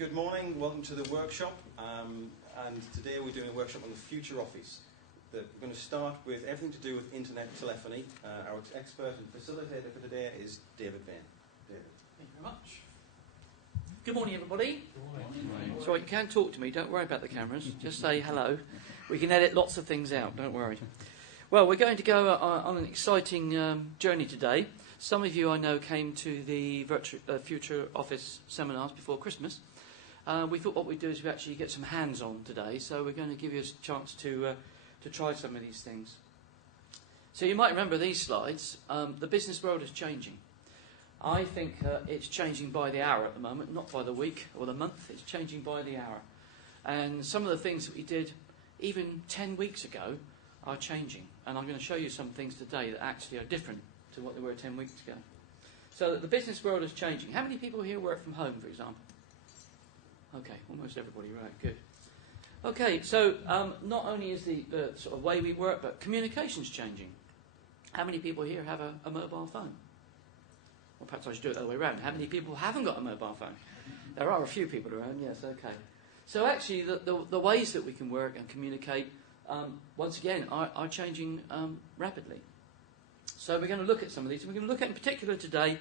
Good morning, welcome to the workshop, and today we're doing a workshop on the future office. We're going to start with everything to do with internet telephony. Our expert and facilitator for today is David Bain. David. Thank you very much. Good morning, everybody. Good morning. So you can talk to me, don't worry about the cameras, just say hello. We can edit lots of things out, don't worry. Well, we're going to go on an exciting journey today. Some of you I know came to the Future Office seminars before Christmas. We thought what we'd do is we actually get some hands-on today, so we're going to give you a chance to try some of these things. So you might remember these slides. The business world is changing. I think it's changing by the hour at the moment, not by the week or the month. It's changing by the hour. And some of the things that we did even 10 weeks ago are changing. And I'm going to show you some things today that actually are different to what they were 10 weeks ago. So the business world is changing. How many people here work from home, for example? Okay, almost everybody, right, good. Okay, so not only is the sort of way we work, but communication's changing. How many people here have a mobile phone? Well, perhaps I should do it the other way around. How many people haven't got a mobile phone? There are a few people around, yes, okay. So actually, the ways that we can work and communicate, once again, are changing rapidly. So we're going to look at some of these. We're going to look at, in particular today,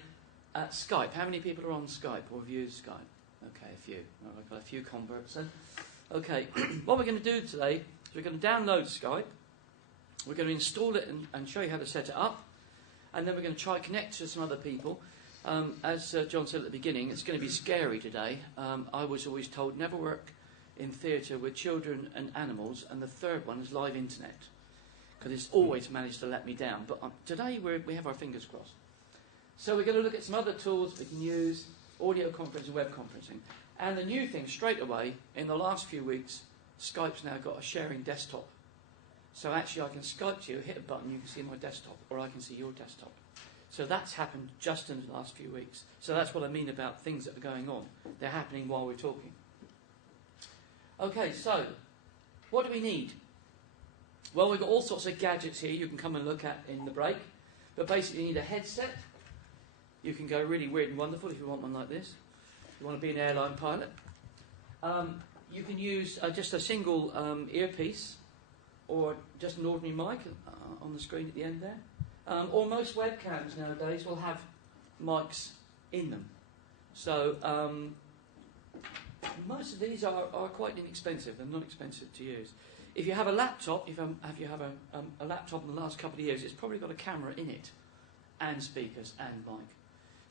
at Skype. How many people are on Skype or have used Skype? Okay, a few. Well, I've got a few converts then. Okay, what we're going to do today is we're going to download Skype. We're going to install it and show you how to set it up. And then we're going to try connect to some other people. As John said at the beginning, it's going to be scary today. I was always told never work in theatre with children and animals. And the third one is live internet, because it's always managed to let me down. But today we have our fingers crossed. So we're going to look at some other tools we can use, audio conferencing, web conferencing. And the new thing, straight away, in the last few weeks, Skype's now got a sharing desktop. So actually I can Skype to you, hit a button, you can see my desktop, or I can see your desktop. So that's happened just in the last few weeks. So that's what I mean about things that are going on. They're happening while we're talking. Okay, so what do we need? Well, we've got all sorts of gadgets here you can come and look at in the break. But basically you need a headset. You can go really weird and wonderful if you want one like this. If you want to be an airline pilot. You can use just a single earpiece or just an ordinary mic on the screen at the end there. Or most webcams nowadays will have mics in them. So most of these are quite inexpensive. They're not expensive to use. If you have a laptop, if you have a laptop in the last couple of years, it's probably got a camera in it, and speakers and mic.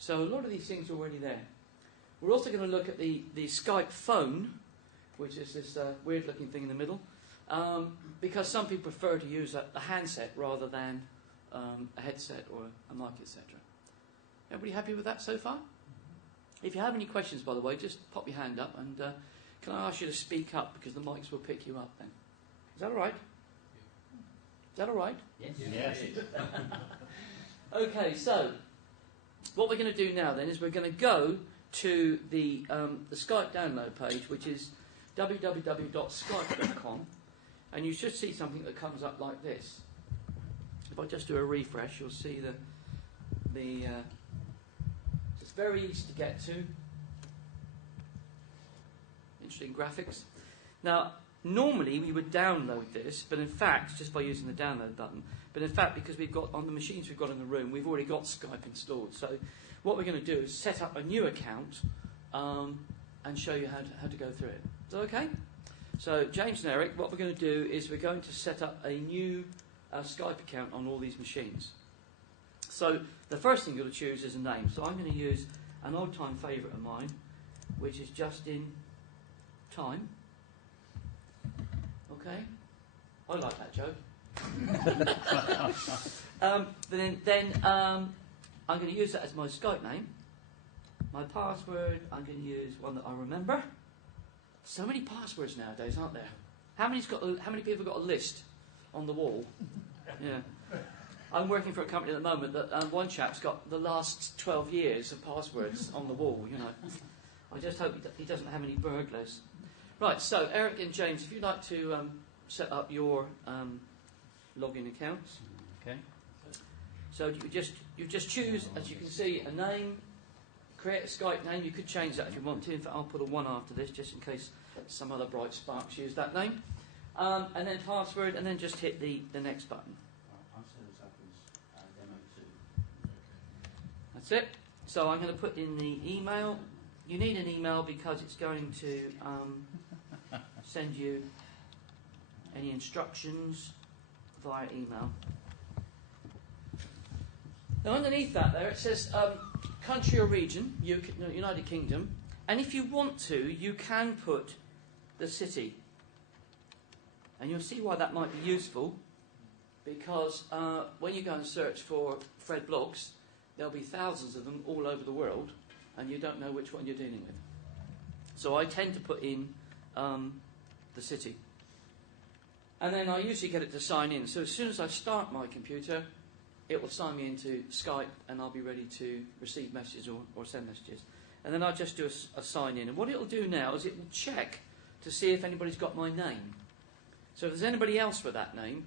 So a lot of these things are already there. We're also going to look at the Skype phone, which is this weird-looking thing in the middle, because some people prefer to use a handset rather than a headset or a mic, etc. Everybody happy with that so far? If you have any questions, by the way, just pop your hand up, and can I ask you to speak up, because the mics will pick you up then. Is that all right? Is that all right? Yes. Yes. Okay, so what we're going to do now then is we're going to go to the Skype download page, which is www.skype.com, and you should see something that comes up like this. If I just do a refresh, you'll see it's very easy to get to. Interesting graphics. Now, normally we would download this, but in fact, just by using the download button, but in fact, because we've got, on the machines we've got in the room, we've already got Skype installed. So what we're going to do is set up a new account and show you how to go through it. Is that okay? So James and Eric, what we're going to do is we're going to set up a new Skype account on all these machines. So the first thing you've got to choose is a name. So I'm going to use an old-time favourite of mine, which is Justin Time. Okay? I like that joke. Then I'm going to use that as my Skype name. My password, I'm going to use one that I remember. So many passwords nowadays, aren't there? How many people have got a list on the wall? Yeah. I'm working for a company at the moment that one chap's got the last 12 years of passwords on the wall, you know. I just hope he doesn't have any burglars. Right, so Eric and James, if you'd like to set up your login accounts. Okay. So you just choose, as you can see, a name, create a Skype name. You could change that if you want to. In fact, I'll put a 1 after this, just in case some other bright sparks use that name. And then password, and then just hit the next button. I'll set us up as demo 2. That's it. So I'm going to put in the email. You need an email because it's going to send you any instructions via email. Now underneath that there it says country or region, United Kingdom, and if you want to, you can put the city. And you'll see why that might be useful, because when you go and search for Fred blogs, there'll be thousands of them all over the world, and you don't know which one you're dealing with. So I tend to put in the city. And then I usually get it to sign in. So as soon as I start my computer, it will sign me into Skype, and I'll be ready to receive messages or send messages. And then I'll just do a sign in. And what it'll do now is it will check to see if anybody's got my name. So if there's anybody else with that name,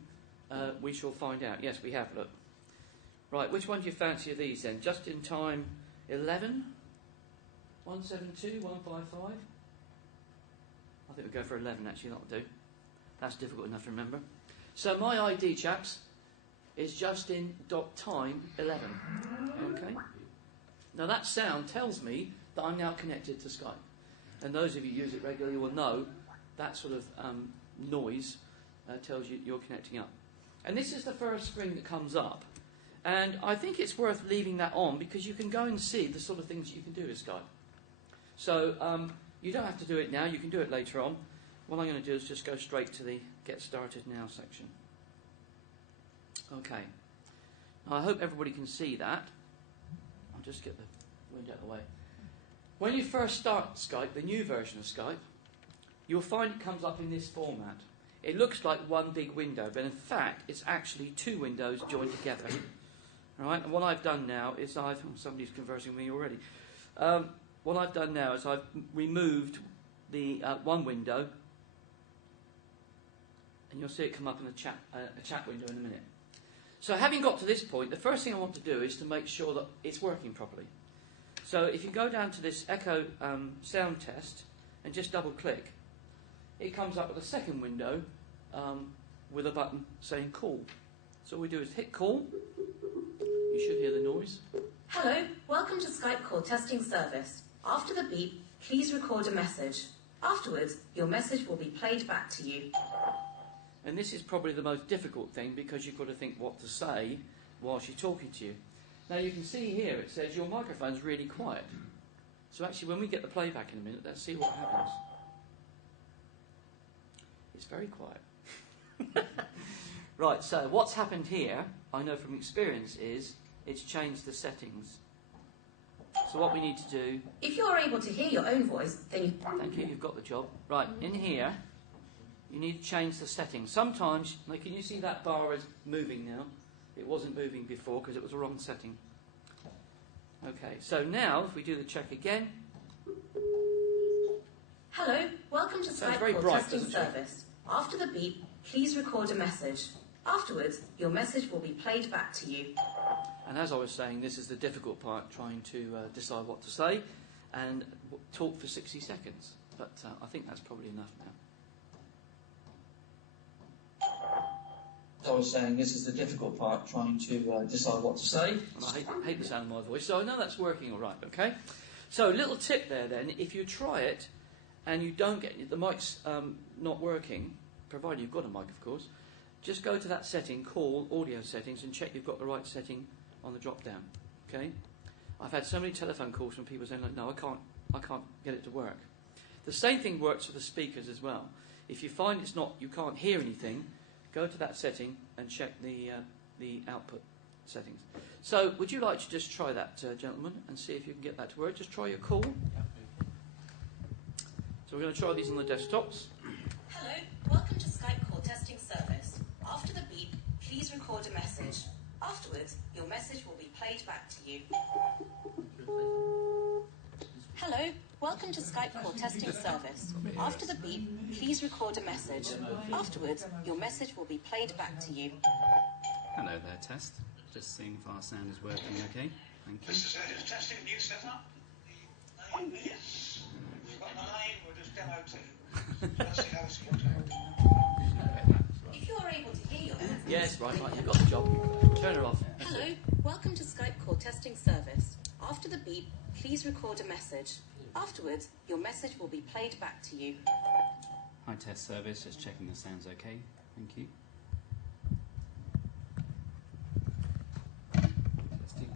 we shall find out. Yes, we have, look. Right, which one do you fancy of these then? Just in time 11? 172, 155? I think we'll go for 11 actually, that'll do. That's difficult enough to remember. So my ID, chaps, is just in time 11. Okay? Now that sound tells me that I'm now connected to Skype. And those of you who use it regularly will know that sort of noise tells you you're connecting up. And this is the first screen that comes up. And I think it's worth leaving that on because you can go and see the sort of things you can do with Skype. So you don't have to do it now, you can do it later on. What I'm going to do is just go straight to the Get Started Now section. Okay. Now I hope everybody can see that. I'll just get the window out of the way. When you first start Skype, the new version of Skype, you'll find it comes up in this format. It looks like one big window, but in fact it's actually two windows joined together. Right? And what I've done now is somebody's conversing with me already. What I've done now is I've removed the one window, and you'll see it come up in a chat window in a minute. So having got to this point, the first thing I want to do is to make sure that it's working properly. So if you go down to this Echo sound test and just double click, it comes up with a second window with a button saying call. So all we do is hit call. You should hear the noise. Hello, welcome to Skype call testing service. After the beep, please record a message. Afterwards, your message will be played back to you. And this is probably the most difficult thing because you've got to think what to say while she's talking to you. Now you can see here it says your microphone's really quiet. So actually when we get the playback in a minute, let's see what happens. It's very quiet. Right, so what's happened here, I know from experience, is it's changed the settings. So what we need to do... If you are able to hear your own voice, then you... Thank you, you've got the job. Right, in here, you need to change the settings. Sometimes, like, can you see that bar is moving now? It wasn't moving before because it was the wrong setting. Okay, so now, if we do the check again... Hello, welcome to Skype call testing service. After the beep, please record a message. Afterwards, your message will be played back to you. And as I was saying, this is the difficult part, trying to decide what to say and talk for 60 seconds. But I think that's probably enough now. As I was saying, this is the difficult part, trying to decide what to say. And I hate the sound of my voice, so I know that's working all right, okay? So a little tip there then, if you try it and you don't get the mic's not working, provided you've got a mic, of course, just go to that setting, call audio settings, and check you've got the right setting on the drop down. Okay? I've had so many telephone calls from people saying, like, no, I can't get it to work. The same thing works for the speakers as well. If you find you can't hear anything, go to that setting and check the output settings. So, would you like to just try that, gentlemen, and see if you can get that to work? Just try your call. So we're going to try these on the desktops. Hello, welcome to Skype call testing service. After the beep, please record a message. Afterwards, your message will be played back to you. Hello, welcome to Skype call testing service. After the beep, please record a message. Afterwards, your message will be played back to you. Hello there, test. Just seeing if our sound is working okay. Thank you. This is testing new setup. Yes. We've got the name, we'll just demo two. Let's see how it's going to If you are able to hear your own voice... Yes, right, you've got the job. Turn her off. Hello, welcome to Skype call testing service. After the beep, please record a message. Afterwards, your message will be played back to you. Hi, test service. Just checking the sound's okay. Thank you.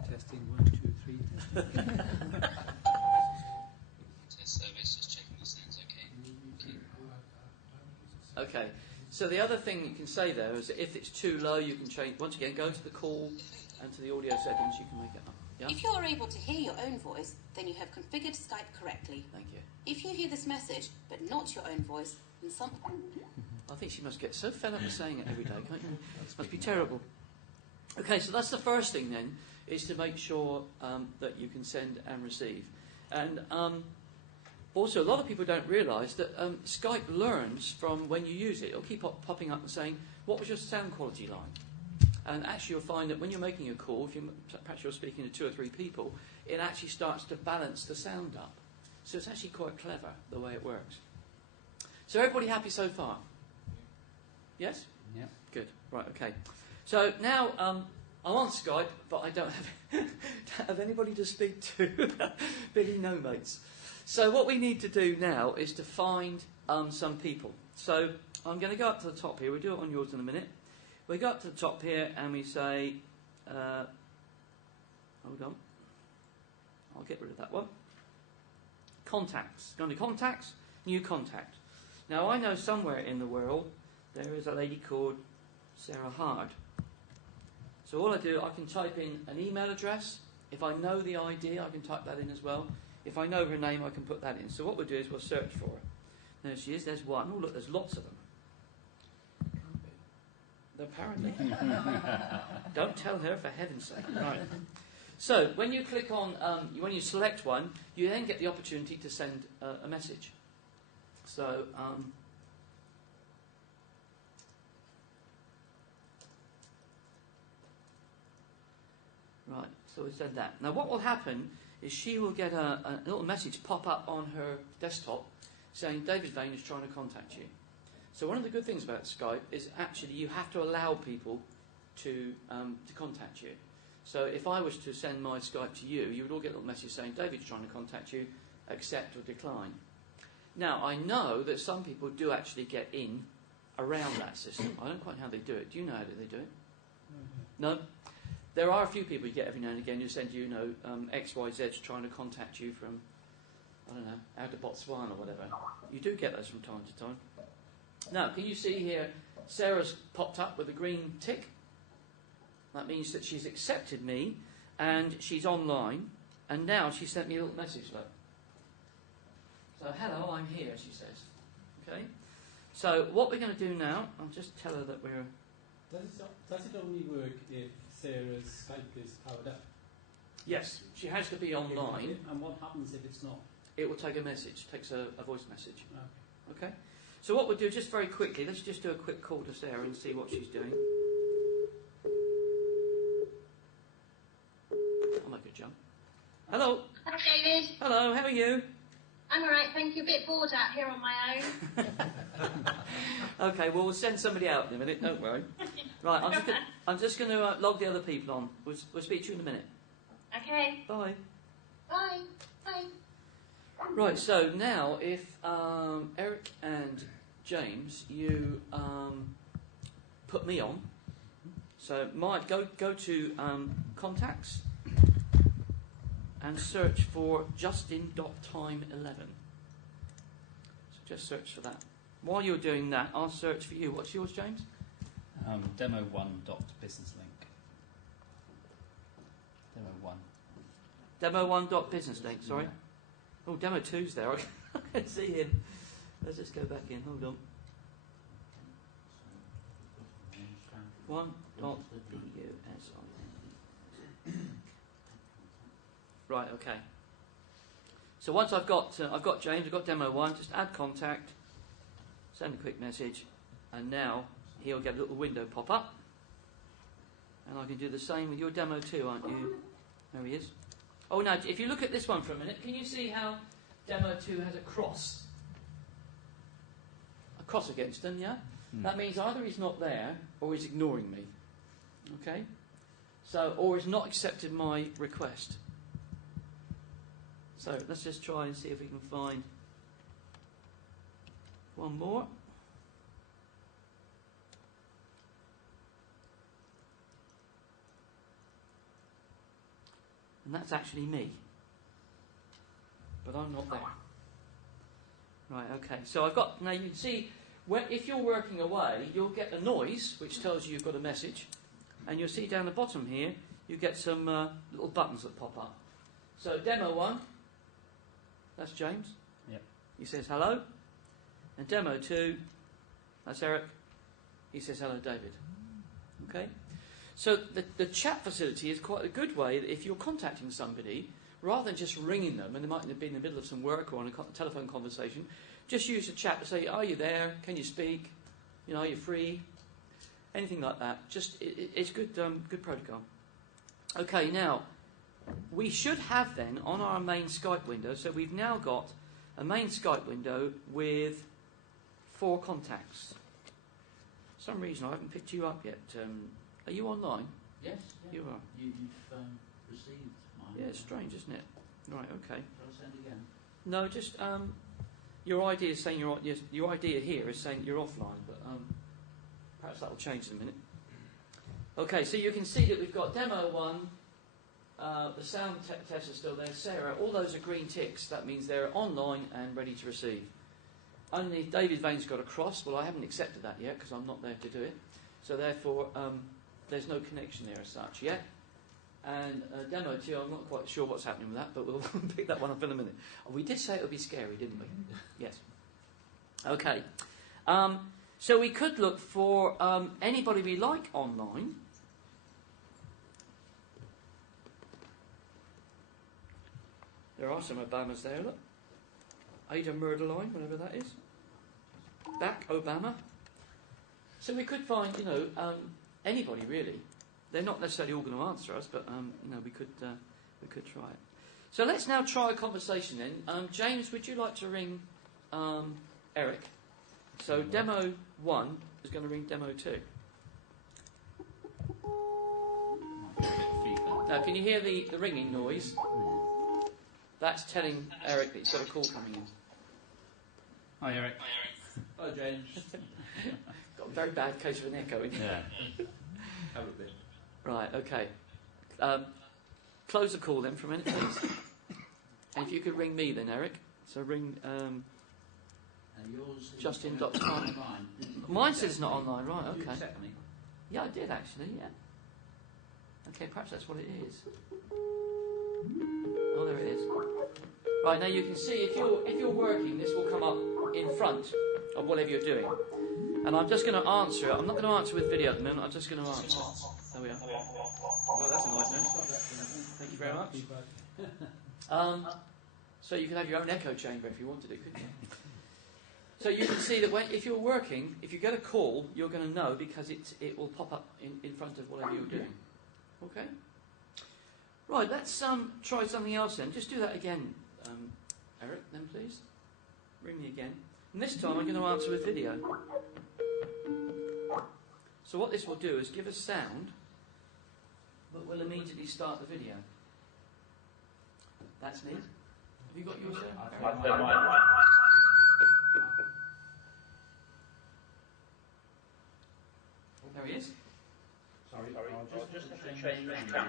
Testing. 1, 2, 3. Testing. Test service. Just checking the sound's okay. Thank you. Okay. So the other thing you can say there is that if it's too low, you can change. Once again, go to the call and to the audio settings. You can make it up. Yeah? If you are able to hear your own voice, then you have configured Skype correctly. Thank you. If you hear this message, but not your own voice, then some... I think she must get so fed up with saying it every day, can't you? It must be terrible. Okay, so that's the first thing then, is to make sure that you can send and receive. And also, a lot of people don't realise that Skype learns from when you use it. It'll keep popping up and saying, what was your sound quality like? And actually you'll find that when you're making a call, perhaps you're speaking to 2 or 3 people, it actually starts to balance the sound up. So it's actually quite clever, the way it works. So everybody happy so far? Yes? Yeah. Good. Right, okay. So now I'm on Skype, but I don't have anybody to speak to. Billy, no mates. So what we need to do now is to find some people. So I'm going to go up to the top here. We'll do it on yours in a minute. We go up to the top here and we say, hold on, I'll get rid of that one. Contacts. Go to contacts, new contact. Now I know somewhere in the world there is a lady called Sarah Hard. So all I do, I can type in an email address. If I know the ID, I can type that in as well. If I know her name, I can put that in. So what we'll do is we'll search for her. There she is, there's one. Oh look, there's lots of them. Apparently. Don't tell her, for heaven's sake. Right. So, when you click on, when you select one, you then get the opportunity to send a message. So, right, so we said that. Now, what will happen is she will get a little message pop up on her desktop saying, David Vane is trying to contact you. So one of the good things about Skype is actually you have to allow people to contact you. So if I was to send my Skype to you, you would all get a little message saying, David's trying to contact you, accept or decline. Now, I know that some people do actually get in around that system. I don't quite know how they do it. Do you know how they do it? No? There are a few people you get every now and again who send you, XYZ's trying to contact you from, I don't know, out of Botswana or whatever. You do get those from time to time. Now, can you see here, Sarah's popped up with a green tick. That means that she's accepted me and she's online. And now she sent me a little message, look. So, hello, I'm here, she says. Okay? So, what we're going to do now, I'll just tell her that we're... Does it only work if Sarah's Skype is powered up? Yes, she has to be online. And what happens if it's not? It will take a message, takes a voice message. Okay. Okay? So what we'll do, just very quickly, let's just do a quick call to Sarah and see what she's doing. I'll make a jump. Hello. Hi, David. Hello, how are you? I'm alright, thank you. A bit bored out here on my own. Okay, well, we'll send somebody out in a minute, don't worry. Right, I'm just going to log the other people on. We'll speak to you in a minute. Okay. Bye. Bye. Bye. Right, so now if Eric and James, you put me on. So go to contacts and search for Justin.time11. So just search for that. While you're doing that, I'll search for you. What's yours, James? Demo1.businesslink. Demo1. Demo1.businesslink, sorry. Yeah. Oh, Demo 2's there. I can see him. Let's just go back in. Hold on. 1.busin. Right, okay. So once I've got James, I've got Demo 1, just add contact, send a quick message, and now he'll get a little window pop up. And I can do the same with your Demo 2, aren't you? There he is. Oh, now, if you look at this one for a minute, can you see how demo 2 has a cross? A cross against him, yeah? That means either he's not there or he's ignoring me. Okay? So, or he's not accepted my request. So, let's just try and see if we can find one more. And that's actually me. But I'm not there. Right, okay. So I've got, now you can see, if you're working away, you'll get a noise which tells you you've got a message. And you'll see down the bottom here, you get some little buttons that pop up. So demo 1, that's James. Yep. He says hello. And demo 2, that's Eric. He says hello, David. Okay? So the chat facility is quite a good way that if you're contacting somebody, rather than just ringing them, and they might be in the middle of some work or on a telephone conversation, just use the chat to say, are you there? Can you speak? You know, are you free? Anything like that. Just it's good, good protocol. Okay, now, we should have then on our main Skype window, so we've now got a main Skype window with 4 contacts. For some reason I haven't picked you up yet. Are you online? Yes. You are. You've received mine. Yeah, it's strange, isn't it? Right, okay. Shall I send again? No, just your idea is saying your idea here is saying you're offline, but perhaps that will change in a minute. Okay, so you can see that we've got demo 1. The sound test is still there. Sarah, all those are green ticks. That means they're online and ready to receive. Only David Vane's got a cross. Well, I haven't accepted that yet because I'm not there to do it. So therefore, there's no connection there as such yet. And demo 2, I'm not quite sure what's happening with that, but we'll pick that one up in a minute. Oh, we did say it would be scary, didn't we? Yes. Okay. So we could look for anybody we like online. There are some Obamas there, look. Ada Murderline, whatever that is. Back Obama. So we could find, anybody really. They're not necessarily all going to answer us, but we could try it. So let's now try a conversation then. James, would you like to ring Eric? So demo 1 is going to ring demo 2. Now, can you hear the ringing noise? That's telling Eric that he's got a call coming in. Hi, Eric. Hi, James. Got a very bad case of an echo in here. Yeah. Have a bit. Right, okay. Close the call then for a minute, please. And if you could ring me then, Eric. So ring Yours Justin.com. Mine says it's not online, right, okay. Yeah, I did actually, yeah. Okay, perhaps that's what it is. Oh, there it is. Right, now you can see if you're working, this will come up in front of whatever you're doing. And I'm just going to answer it. I'm not going to answer with video at the moment, I'm just going to answer. There we are. Well, that's a nice note. Thank you very much. So you can have your own echo chamber if you wanted it, couldn't you? So you can see that if you're working, if you get a call, you're going to know because it will pop up in front of whatever you're doing. Okay? Right, let's try something else then. Just do that again, Eric, then please. Ring me again. And this time I'm going to answer with video. So what this will do is give us sound, but we'll immediately start the video. That's me. Have you got yours there? There he is. Sorry, just have to change Okay, fine.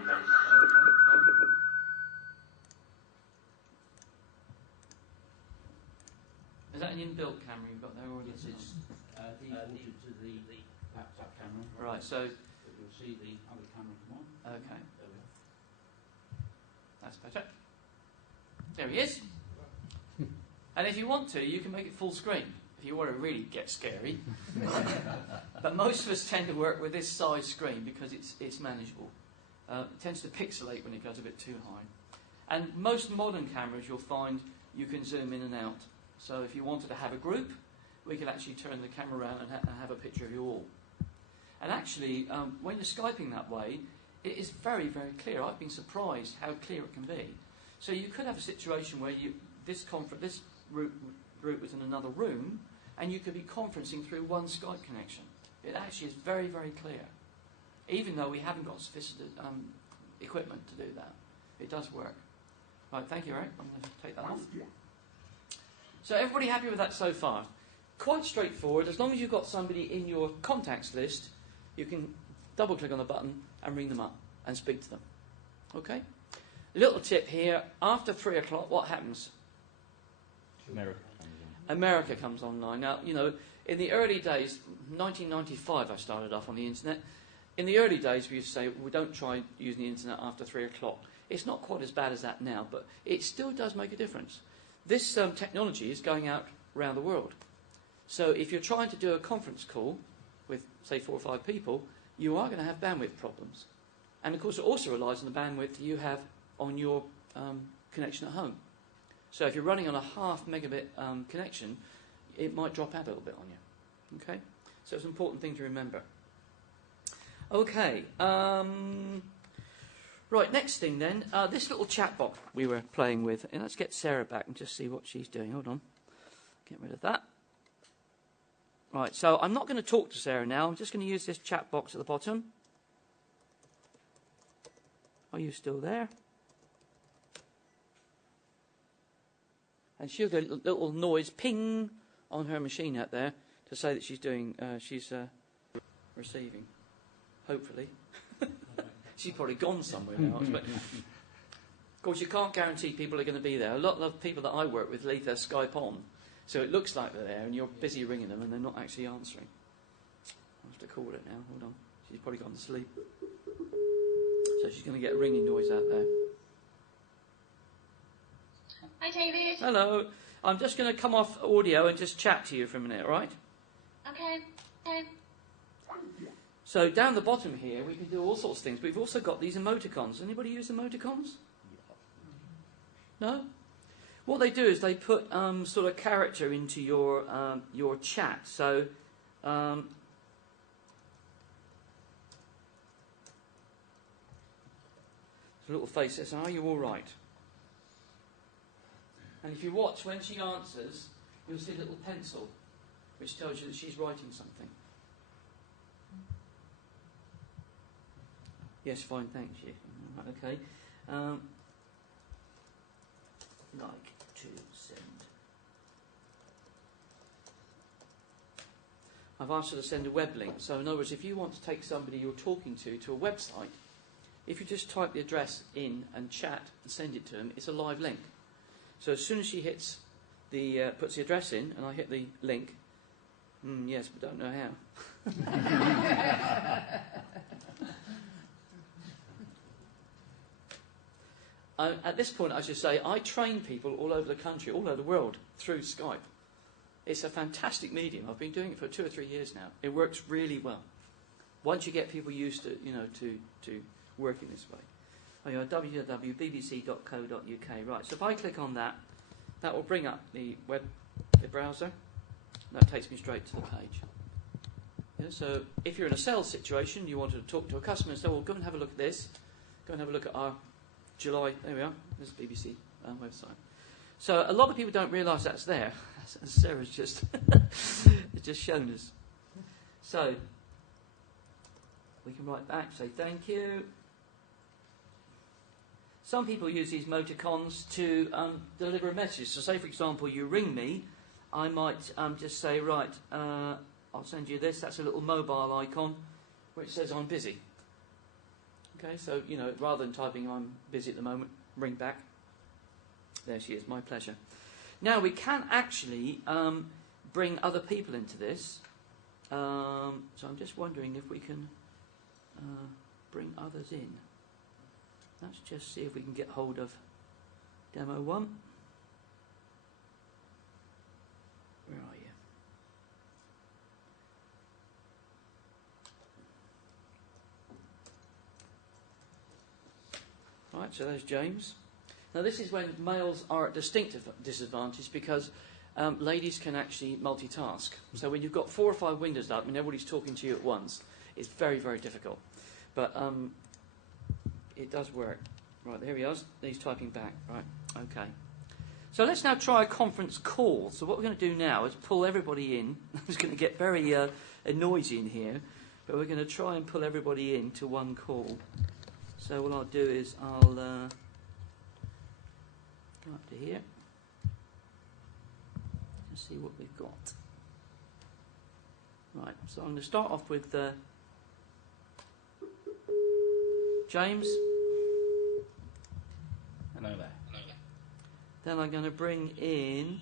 Is that an inbuilt camera you've got there, or This is defaulted to the laptop camera. right? So, But you'll see the other camera come on. okay, There we that's better. There he is. And if you want to, you can make it full screen. If you want to really get scary. But most of us tend to work with this size screen because it's manageable. It tends to pixelate when it goes a bit too high. And most modern cameras you'll find you can zoom in and out. So if you wanted to have a group, we could actually turn the camera around and have a picture of you all. And actually, when you're Skyping that way, it is very, very clear. I've been surprised how clear it can be. So you could have a situation where this route was in another room, and you could be conferencing through one Skype connection. It actually is very, very clear. Even though we haven't got sophisticated equipment to do that. It does work. Right, thank you, Eric. I'm going to take that off. So everybody happy with that so far? Quite straightforward. As long as you've got somebody in your contacts list, you can double-click on the button and ring them up and speak to them. Okay? Little tip here. After 3 o'clock, what happens? America comes online. Now, you know, in the early days, 1995 I started off on the internet. In the early days, we used to say, we don't try using the internet after 3 o'clock. It's not quite as bad as that now, but it still does make a difference. This technology is going out around the world. So if you're trying to do a conference call with, say, 4 or 5 people, you are going to have bandwidth problems. And, of course, it also relies on the bandwidth you have on your connection at home. So if you're running on a 0.5 megabit connection, it might drop out a little bit on you. Okay? So it's an important thing to remember. Okay. Right, next thing then. This little chat box we were playing with. And let's get Sarah back and just see what she's doing. Hold on. Get rid of that. Right, so I'm not going to talk to Sarah now. I'm just going to use this chat box at the bottom. Are you still there? And she'll get a little noise ping on her machine out there to say that she's doing, receiving. Hopefully. She's probably gone somewhere now. But of course, you can't guarantee people are going to be there. A lot of people that I work with leave their Skype on. So it looks like they're there and you're busy ringing them and they're not actually answering. I'll have to call it now. Hold on. She's probably gone to sleep. So she's going to get a ringing noise out there. Hi, David. Hello. I'm just going to come off audio and just chat to you for a minute, all right? Okay. Okay. So down the bottom here, we can do all sorts of things. We've also got these emoticons. Anybody use emoticons? No? What they do is they put sort of character into your chat. So a little face says, "Are you all right?" And if you watch when she answers, you'll see a little pencil, which tells you that she's writing something. Yes, fine, thanks. You. Right, okay. Like to send. I've asked her to send a web link. So in other words, if you want to take somebody you're talking to a website, if you just type the address in and chat and send it to them, it's a live link. So as soon as she hits puts the address in, and I hit the link, yes, but don't know how. At this point, I should say, I train people all over the country, all over the world, through Skype. It's a fantastic medium. I've been doing it for 2 or 3 years now. It works really well. Once you get people used to, to working this way. Oh, you're www.bbc.co.uk. Right, so if I click on that, that will bring up the browser. That takes me straight to the page. Yeah, so if you're in a sales situation, you want to talk to a customer and say, well, go and have a look at this. Go and have a look at our July, there we are, this is BBC website. So a lot of people don't realise that's there, as Sarah's just, just shown us. So we can write back, say thank you. Some people use these emoticons to deliver a message. So say, for example, you ring me, I might just say, right, I'll send you this. That's a little mobile icon which says I'm busy. Okay, so, rather than typing I'm busy at the moment, ring back. There she is, my pleasure. Now, we can actually bring other people into this. So I'm just wondering if we can bring others in. Let's just see if we can get hold of demo 1. Where are you? Right, so there's James. Now this is when males are at distinct disadvantage because ladies can actually multitask. So when you've got 4 or 5 windows up and everybody's talking to you at once, it's very, very difficult. But it does work. Right, there he is. He's typing back. Right, okay. So let's now try a conference call. So what we're going to do now is pull everybody in. It's going to get very noisy in here, but we're going to try and pull everybody in to one call. So what I'll do is I'll go up to here and see what we've got. Right, so I'm going to start off with James. Hello there. Then I'm going to bring in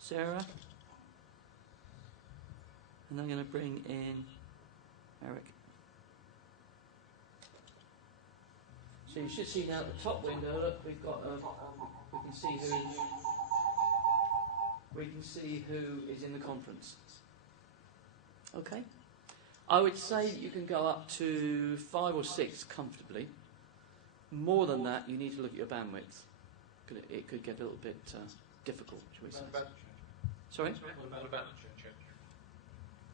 Sarah. And I'm going to bring in Eric. So you should see now at the top window, look, we've got we can see who is in the conference. Okay. I would say you can go up to 5 or 6 comfortably. More than that, you need to look at your bandwidth. It could get a little bit difficult, shall we say. Sorry? What about the church?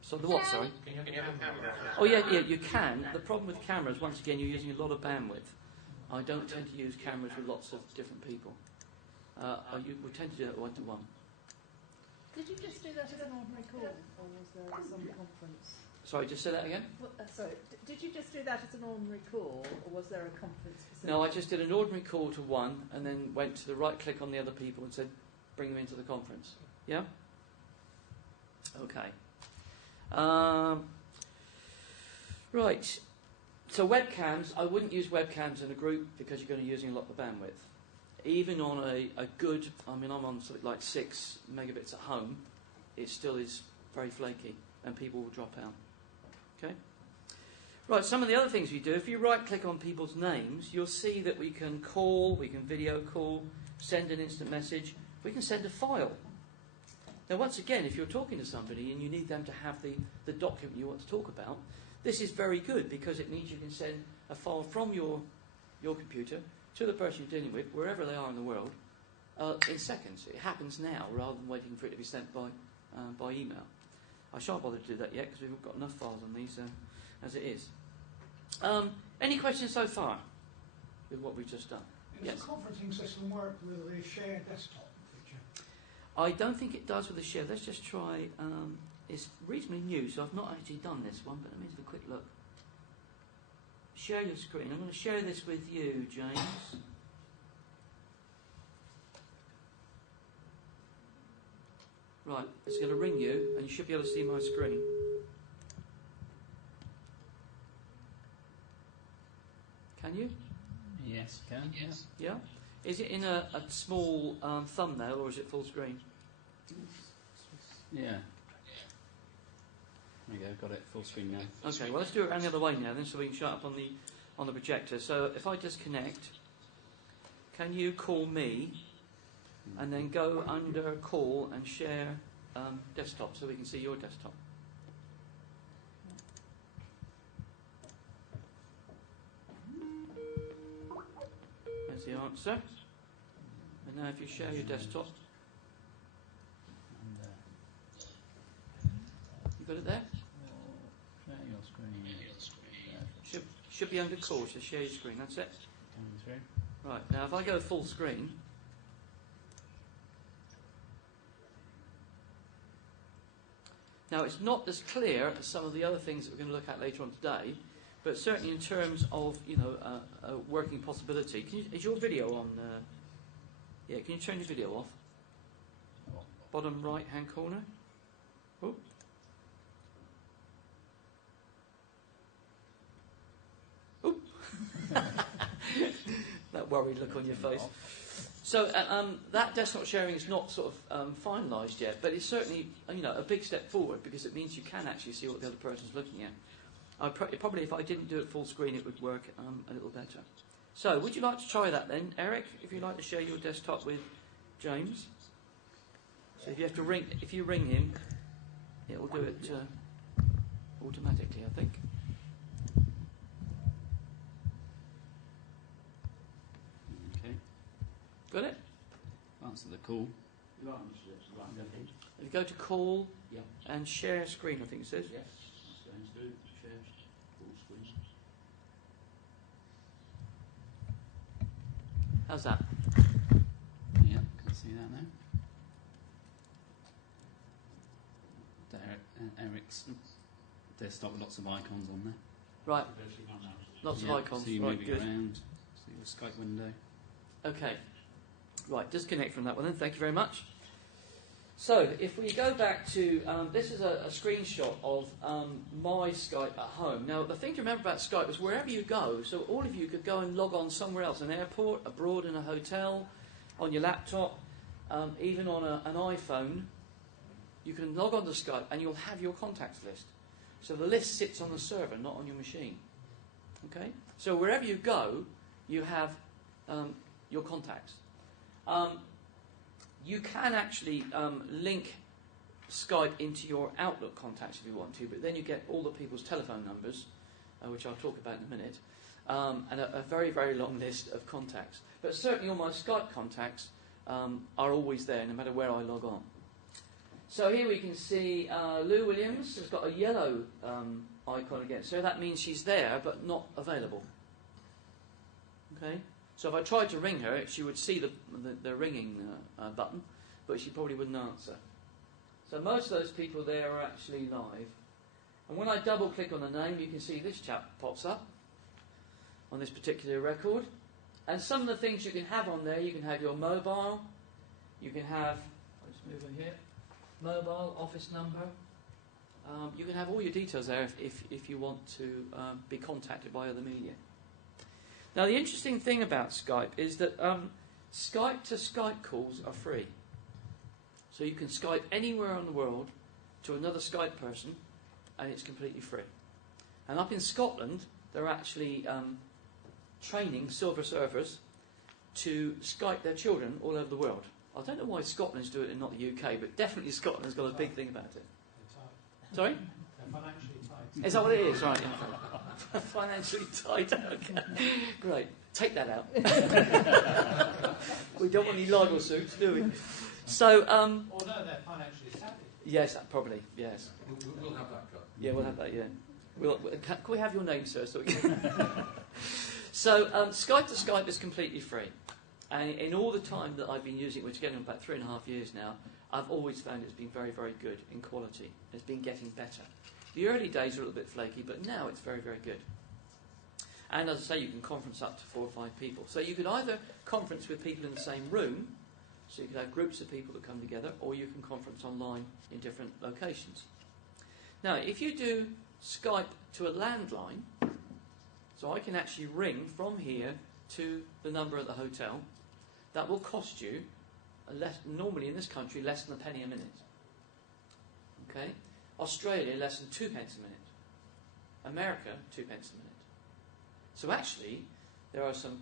So the what, sorry? Can you have a camera? Oh yeah, you can. The problem with cameras, once again, you're using a lot of bandwidth. I don't tend to use cameras with lots of different people. We tend to do it one-to-one. Did you just do that as an ordinary call, or was there some conference? Sorry, just say that again? Sorry, did you just do that as an ordinary call, or was there a conference? No, I just did an ordinary call to one, and then went to the right click on the other people and said, bring them into the conference. Yeah? Okay. Right. So webcams, I wouldn't use webcams in a group because you're going to be using a lot of bandwidth. Even on a good, I'm on something like 6 megabits at home, it still is very flaky and people will drop out. Okay? Right, some of the other things we do, if you right click on people's names, you'll see that we can call, we can video call, send an instant message, we can send a file. Now once again, if you're talking to somebody and you need them to have the document you want to talk about, this is very good because it means you can send a file from your computer to the person you're dealing with, wherever they are in the world, in seconds. It happens now rather than waiting for it to be sent by email. I shan't bother to do that yet because we've got enough files on these as it is. Any questions so far with what we've just done? Does the conferencing system work with a shared desktop feature? I don't think it does with the share. Let's just try. It's reasonably new, so I've not actually done this one, but let me have a quick look. Share your screen. I'm going to share this with you, James. Right, it's going to ring you, and you should be able to see my screen. Can you? Yes, can. Yes. Yeah? Is it in a small thumbnail, or is it full screen? Yeah. There you go, got it full screen now. Okay, well let's do it around the other way now then so we can show up on the projector. So if I disconnect, can you call me and then go under call and share desktop so we can see your desktop? There's the answer. And now if you share your desktop, you got it there? Share your screen. Should be under call, so share your screen, that's it. Coming through. Right, now if I go full screen, now it's not as clear as some of the other things that we're going to look at later on today, but certainly in terms of, a working possibility. Is your video on? Yeah, can you turn your video off? Bottom right hand corner. Oh. Oh. That worried look on your face. So that desktop sharing is not sort of finalised yet, but it's certainly a big step forward because it means you can actually see what the other person's looking at. Probably if I didn't do it full screen, it would work a little better. So, would you like to try that then, Eric? If you'd like to share your desktop with James. So if you ring him, it will do it automatically, I think. Okay. Got it? Answer the call. If you go to call and share screen, I think it says. Yes. It's going to do share full screen. How's that? Yeah, can see that now. Eric's desktop with lots of icons on there. Right. Lots of icons. So you're right, moving good. around. See your Skype window. Okay. Right, disconnect from that one then. Thank you very much. So, if we go back to, this is a screenshot of my Skype at home. Now, the thing to remember about Skype is wherever you go, so all of you could go and log on somewhere else, an airport, abroad in a hotel, on your laptop, even on an iPhone, you can log on to Skype and you'll have your contacts list. So the list sits on the server, not on your machine. Okay? So wherever you go, you have your contacts. You can actually link Skype into your Outlook contacts if you want to, but then you get all the people's telephone numbers, which I'll talk about in a minute, and a very, very long list of contacts. But certainly all my Skype contacts are always there, no matter where I log on. So here we can see Lou Williams has got a yellow icon again, so that means she's there but not available. Okay? So if I tried to ring her, she would see the ringing button, but she probably wouldn't answer. So most of those people there are actually live. And when I double click on the name, you can see this chap pops up on this particular record. And some of the things you can have on there, you can have your mobile, you can have, let's move in here, mobile, office number. You can have all your details there if you want to be contacted by other media. Now, the interesting thing about Skype is that Skype to Skype calls are free. So you can Skype anywhere in the world to another Skype person, and it's completely free. And up in Scotland, they're actually training silver surfers to Skype their children all over the world. I don't know why Scotland's doing it and not the UK, but definitely Scotland's got a big thing about it. Sorry? They're financially tight. Is that what it is? Right. Yeah. Financially tight. Okay. Great. Take that out. We don't want any libel suits, do we? So, Or no, they're financially savvy. yes, probably. Yes. We'll have that cut. Yeah, we'll have that. Yeah. Can we have your name, sir? So, we can so Skype to Skype is completely free, and in all the time that I've been using it, which is getting about 3.5 years now, I've always found it's been very, very good in quality. It's been getting better. The early days are a little bit flaky, but now it's very, very good. And as I say, you can conference up to 4 or 5 people. So you could either conference with people in the same room, so you could have groups of people that come together, or you can conference online in different locations. Now, if you do Skype to a landline, so I can actually ring from here to the number at the hotel, that will cost you, normally in this country, less than a penny a minute. Okay? Australia, less than 2 pence a minute. America, 2 pence a minute. So actually, there are some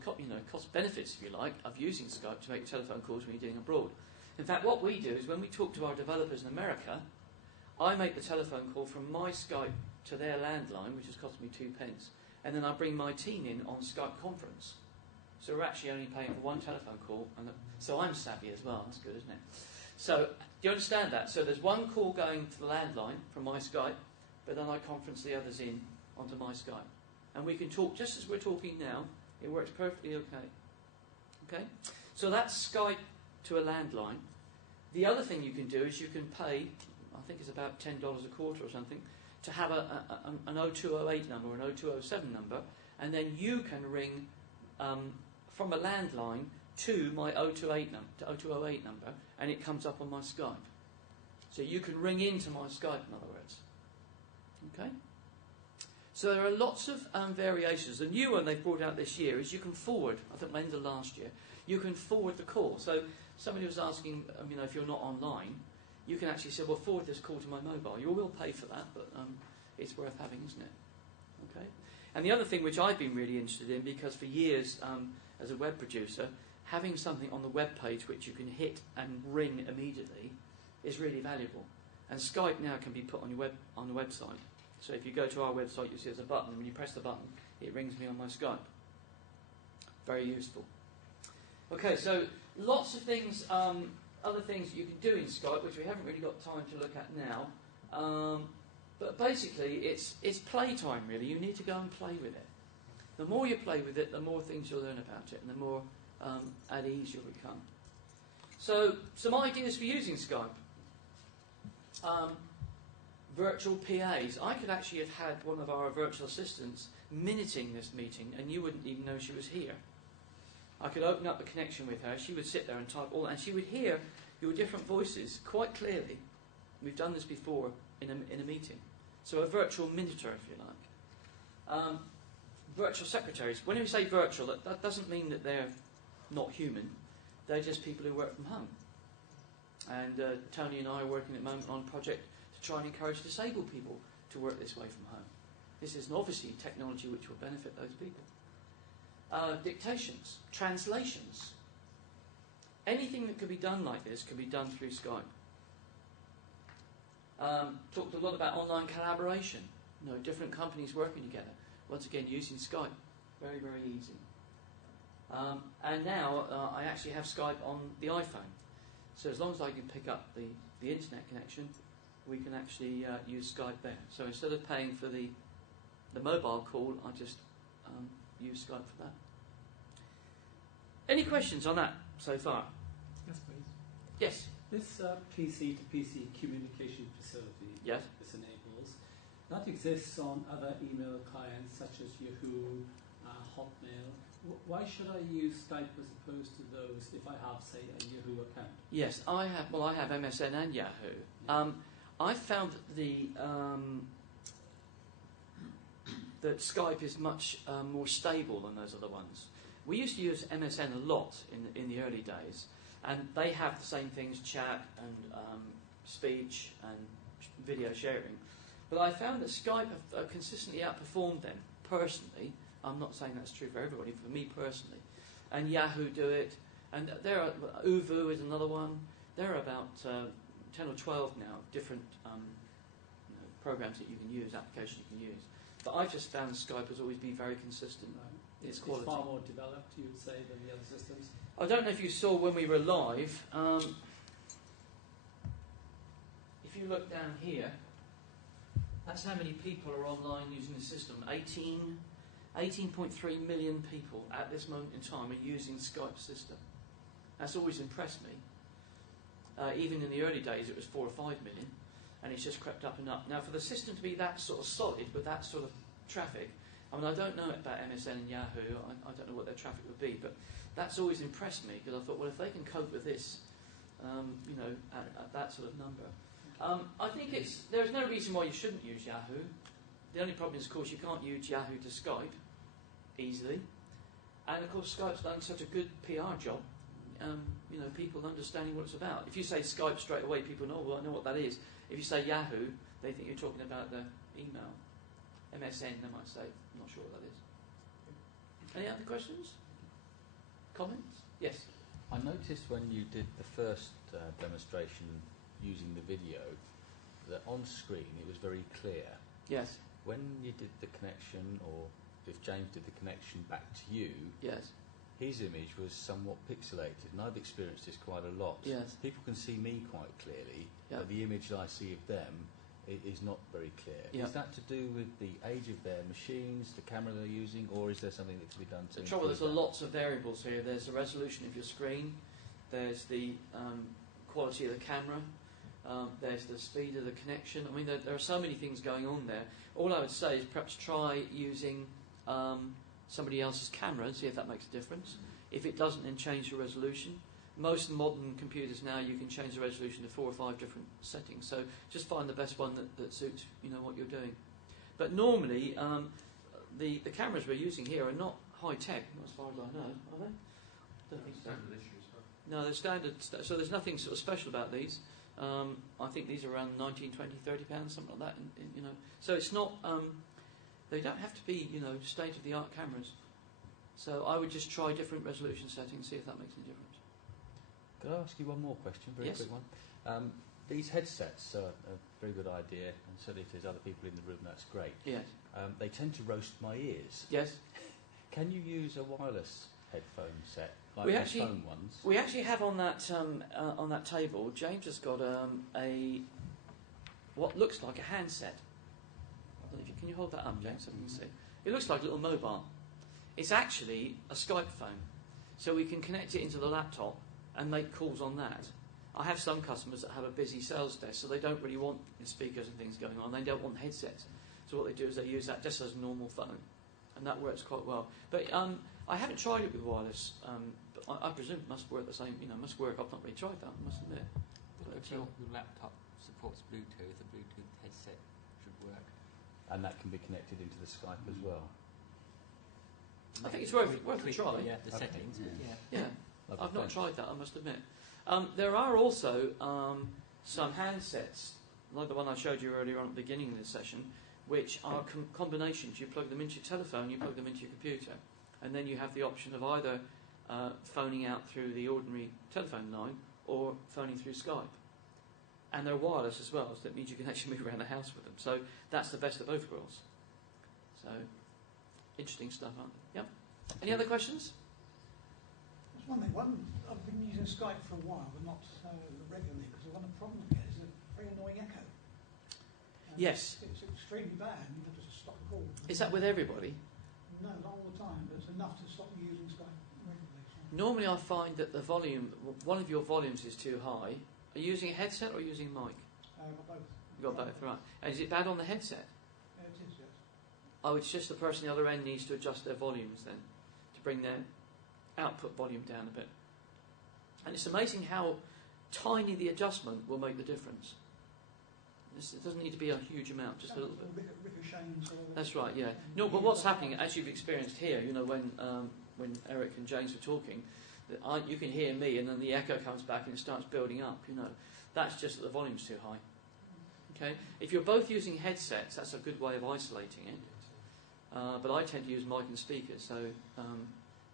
cost benefits, if you like, of using Skype to make telephone calls when you're doing abroad. In fact, what we do is when we talk to our developers in America, I make the telephone call from my Skype to their landline, which has cost me 2 pence, and then I bring my team in on Skype conference. So we're actually only paying for one telephone call, and so I'm savvy as well. That's good, isn't it? So, do you understand that? So there's one call going to the landline from my Skype, but then I conference the others in onto my Skype. And we can talk just as we're talking now. It works perfectly okay. Okay? So that's Skype to a landline. The other thing you can do is you can pay, I think it's about $10 a quarter or something, to have an 0208 number or an 0207 number, and then you can ring from a landline to my 028 number, and it comes up on my Skype. So you can ring into my Skype, in other words. Okay? So there are lots of variations. The new one they've brought out this year is you can forward, I think end of last year, you can forward the call. So somebody was asking, if you're not online, you can actually say, well, forward this call to my mobile. You will pay for that, but it's worth having, isn't it? Okay? And the other thing which I've been really interested in, because for years as a web producer, having something on the web page which you can hit and ring immediately is really valuable. And Skype now can be put on the website. So if you go to our website, you see there's a button, and when you press the button, it rings me on my Skype. Very useful. Okay, so lots of things, other things you can do in Skype, which we haven't really got time to look at now. But basically, it's playtime, really. You need to go and play with it. The more you play with it, the more things you'll learn about it, and the more at ease you'll become. So, some ideas for using Skype. Virtual PAs. I could actually have had one of our virtual assistants minuting this meeting and you wouldn't even know she was here. I could open up a connection with her, she would sit there and type all that, and she would hear your different voices quite clearly. We've done this before in a meeting. So a virtual minuter, if you like. Virtual secretaries. When we say virtual, that doesn't mean that they're not human. They're just people who work from home. And Tony and I are working at the moment on a project to try and encourage disabled people to work this way from home. This is obviously technology which will benefit those people. Dictations, translations. Anything that could be done like this could be done through Skype. Talked a lot about online collaboration. You know, different companies working together. Once again, using Skype. Very, very easy. And now I actually have Skype on the iPhone. So as long as I can pick up the internet connection, we can actually use Skype there. So instead of paying for the mobile call, I just use Skype for that. Any questions on that so far? Yes, please. Yes. This PC to PC communication facility Yes. this enables, that exists on other email clients such as Yahoo, Hotmail. Why should I use Skype as opposed to those if I have, say, a Yahoo account? Yes, I have MSN and Yahoo. Yeah. I found that Skype is much more stable than those other ones. We used to use MSN a lot in the early days, and they have the same things, chat and speech and video sharing. But I found that Skype have consistently outperformed them, personally. I'm not saying that's true for everybody, for me personally. And Yahoo do it, and Uvu is another one. There are about 10 or 12 now, different programs that you can use, applications you can use. But I've just found Skype has always been very consistent. Right. It's quality. It's far more developed, you would say, than the other systems? I don't know if you saw when we were live. If you look down here, that's how many people are online using the system. 18.3 million people at this moment in time are using Skype system. That's always impressed me. Even in the early days, it was 4 or 5 million, and it's just crept up and up. Now, for the system to be that sort of solid with that sort of traffic, I mean, I don't know about MSN and Yahoo. I don't know what their traffic would be, but that's always impressed me because I thought, well, if they can cope with this, at that sort of number, I think there's no reason why you shouldn't use Yahoo. The only problem is, of course, you can't use Yahoo to Skype easily, and of course, Skype's done such a good PR job. People understanding what it's about. If you say Skype straight away, people know, well, I know what that is. If you say Yahoo, they think you're talking about the email. MSN, they might say, I'm not sure what that is. Any other questions? Comments? Yes? I noticed when you did the first demonstration using the video that on screen it was very clear. Yes. When you did the connection, or if James did the connection back to you, yes, his image was somewhat pixelated, and I've experienced this quite a lot. Yes. People can see me quite clearly, yep, but the image that I see of them is not very clear. Yep. Is that to do with the age of their machines, the camera they're using, or is there something that can be done to The trouble, there's improve that? lots of variables here. There's the resolution of your screen, there's the quality of the camera, there's the speed of the connection. I mean, there are so many things going on there. All I would say is perhaps try using somebody else's camera and see if that makes a difference. If it doesn't, then change the resolution. Most modern computers now, you can change the resolution to 4 or 5 different settings. So just find the best one that suits what you're doing. But normally, the cameras we're using here are not high tech, as far as I know, are they? Don't think so. No, they're standard. So there's nothing sort of special about these. I think these are around 19, 20, 30 pounds, something like that. So it's not. They don't have to be state of the art cameras. So I would just try different resolution settings, see if that makes any difference. Could I ask you one more question, very yes, quick one? These headsets are a very good idea, and certainly if there's other people in the room, that's great. Yes. They tend to roast my ears. Yes. Can you use a wireless headphone set, like we those actually, phone ones? We actually have on that table, James has got what looks like a handset. I don't know if can you hold that up, James, so we can see? It looks like a little mobile. It's actually a Skype phone. So we can connect it into the laptop and make calls on that. I have some customers that have a busy sales desk, so they don't really want speakers and things going on. They don't want headsets. So what they do is they use that just as a normal phone, and that works quite well. But I haven't tried it with wireless. But I presume it must work the same. Must work. I've not really tried that, I must admit. But if your laptop supports Bluetooth, a Bluetooth headset should work. And that can be connected into the Skype as well. I think it's worth a try. Yeah, the settings. Yeah. I've not tried that, I must admit. There are also some handsets, like the one I showed you earlier on at the beginning of this session, which are combinations. You plug them into your telephone, you plug them into your computer, and then you have the option of either phoning out through the ordinary telephone line or phoning through Skype. And they're wireless as well, so that means you can actually move around the house with them. So that's the best of both worlds. So, interesting stuff, aren't they? Yeah. Any other questions? There's one thing. I've been using Skype for a while, but not regularly, because one of the problems I get is a very annoying echo. Yes. It's extremely bad, and you have to just stop the call. Is that with everybody? No, not all the time, but it's enough to stop me using Skype regularly. So. Normally I find that the volume, one of your volumes is too high. Are you using a headset or using a mic? I've got both. You've got both, right. And is it bad on the headset? Yeah, it is, yes. Oh, it's just the person on the other end needs to adjust their volumes then, to bring their output volume down a bit. And it's amazing how tiny the adjustment will make the difference. It doesn't need to be a huge amount, just a little bit. That's right, yeah. No, but what's happening, as you've experienced here, when Eric and James were talking, you can hear me and then the echo comes back and it starts building up, That's just that the volume's too high. Okay? If you're both using headsets, that's a good way of isolating it. But I tend to use mic and speakers, so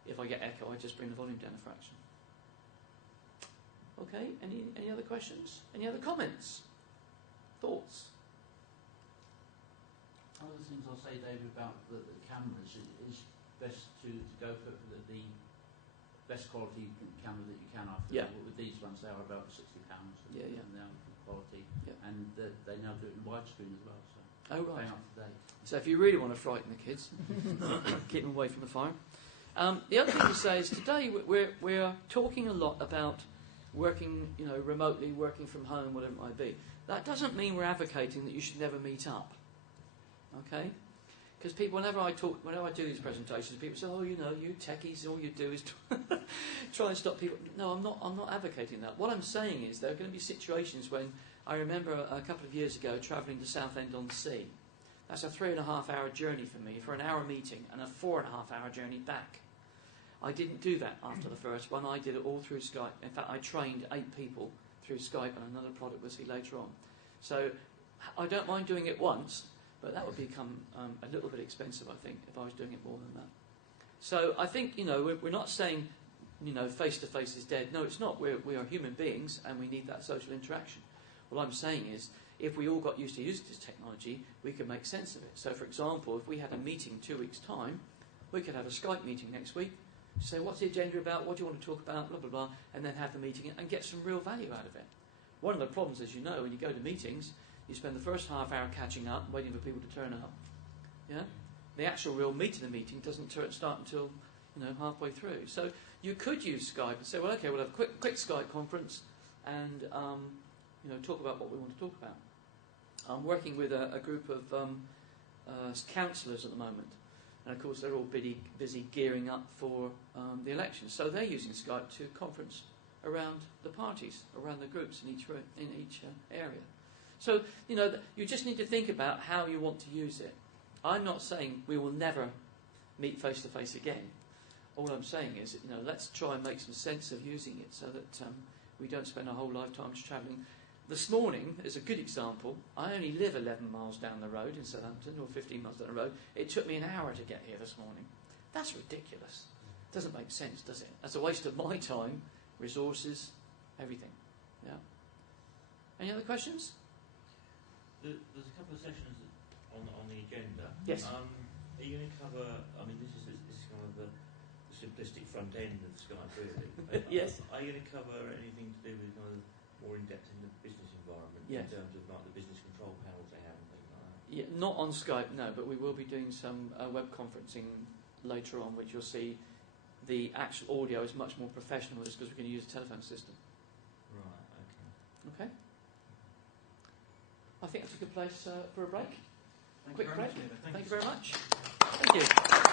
if I get echo, I just bring the volume down a fraction. Okay, any other questions? Any other comments? Thoughts? One of the things I'll say, David, about the cameras is best to go for the best quality camera that you can after. Yeah. With these ones, they are about £60. Yeah. And they're good quality. Yeah. And they now do it in widescreen as well. So Oh, right. up to date. So if you really want to frighten the kids, keep them away from the fire. The other thing to say is today we're talking a lot about working, remotely, working from home, whatever it might be. That doesn't mean we're advocating that you should never meet up. Okay? Because people, whenever I do these presentations, people say, "Oh, you techies, all you do is try and stop people." No, I'm not advocating that. What I'm saying is there are going to be situations when I remember a couple of years ago travelling to Southend-on-Sea. That's a 3.5-hour journey for me for an hour meeting and a 4.5-hour journey back. I didn't do that after the first one. I did it all through Skype. In fact, I trained 8 people through Skype, and another product we'll see later on. So I don't mind doing it once, but that would become a little bit expensive, I think, if I was doing it more than that. So I think, we're not saying, face-to-face is dead. No, it's not. We are human beings, and we need that social interaction. What I'm saying is, if we all got used to using this technology, we could make sense of it. So, for example, if we had a meeting in 2 weeks' time, we could have a Skype meeting next week, say, what's the agenda about, what do you want to talk about, blah, blah, blah, and then have the meeting and get some real value out of it. One of the problems, as you know, when you go to meetings, you spend the first half hour catching up, waiting for people to turn up. Yeah? The actual real meat of the meeting doesn't start until, halfway through. So you could use Skype and say, well, okay, we'll have a quick Skype conference and, talk about what we want to talk about. I'm working with a group of councillors at the moment. And, of course, they're all busy gearing up for the election. So they're using Skype to conference around the parties, around the groups in each area. So, you just need to think about how you want to use it. I'm not saying we will never meet face-to-face again. All I'm saying is, let's try and make some sense of using it so that we don't spend our whole lifetimes travelling. This morning is a good example. I only live 11 miles down the road in Southampton, or 15 miles down the road. It took me an hour to get here this morning. That's ridiculous. Doesn't make sense, does it? That's a waste of my time, resources, everything. Yeah. Any other questions? There's a couple of sessions on the agenda. Yes. Are you going to cover? This is kind of the simplistic front end of Skype, really. Yes. Are you going to cover anything to do with kind of more in depth in the business environment, yes, in terms of like the business control panels they have and things like that? Yeah, not on Skype, no, but we will be doing some web conferencing later on, which you'll see the actual audio is much more professional with this because we can use a telephone system. Right, okay. Okay? I think that's a good place for a break. Thank Quick you very break. much, David. Thank you very much. Thank you.